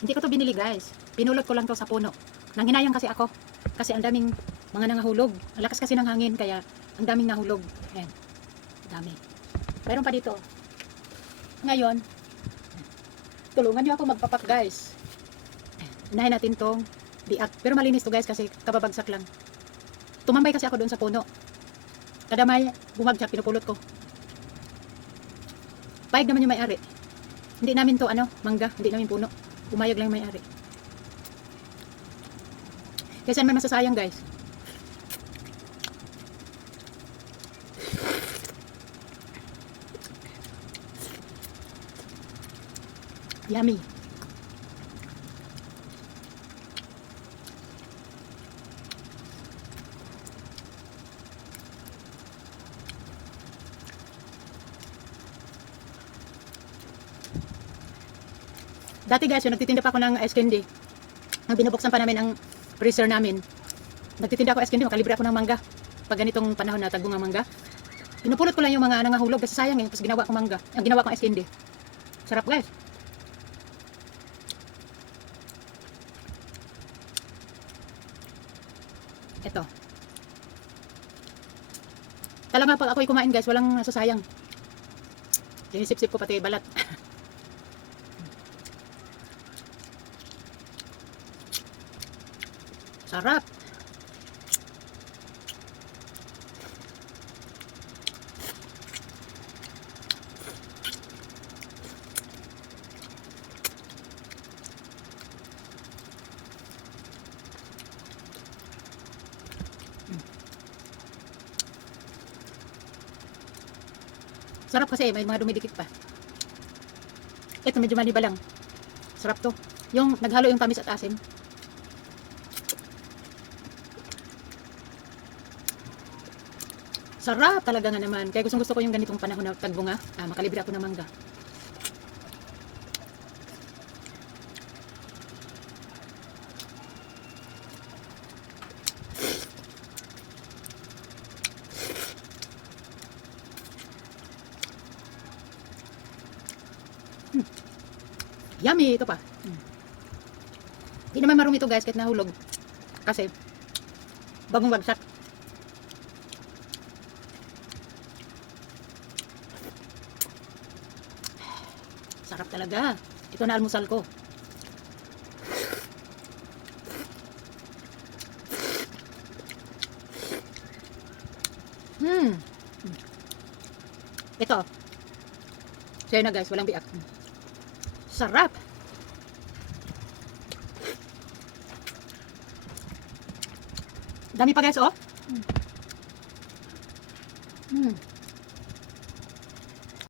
Hindi ko to binili guys. Pinulot ko lang to sa puno. Nanghinayang kasi ako. Kasi ang daming mga nangahulog. Ang lakas kasi ng hangin kaya ang daming nahulog. Ayan. Dami. Mayroon pa dito. Ngayon, tulungan nyo ako magpapak guys. Unahin natin tong biak. Pero malinis to guys kasi kababagsak lang. Tumambay kasi ako doon sa puno. Kada may bumagsak, pinupulot ko. Payag naman yung may-ari. Hindi namin to mangga. Hindi namin puno. Umayag lang yung may-ari. Kasi may masasayang guys. Yummy. Dati guys, yung nagtitinda pa ako ng ice candy. Ang binubuksan pa namin ang freezer namin. Nagtitinda ako ice candy, makalibre ako ng mangga. Pag ganitong panahon na tagbunga mangga. Pinupulot ko lang yung mga nangahulog kasi sayang eh. Tapos ginawa ko mangga. Ang ginawa ko ice candy. Sarap guys. Ito. Talaga pag ako'y kumain guys, walang nasasayang. Sinisip-sip ko pati balat. Sarap. Sarap kasi may mga dumidikit pa. Ito medyo maniba lang. Sarap to. Yung naghalo yung tamis at asim. Sarap talaga nga naman. Kaya gusto ko yung ganitong panahon na tagbunga. Makalibre ako ng mangga. Yummy ito pa. Hindi naman marumi ito guys kahit nahulog. Kasi bagong bagsak. Sarap talaga. Ito na almusal ko. Ito. Sa'yo na guys, walang biak. Sarap. Dami pa guys, oh.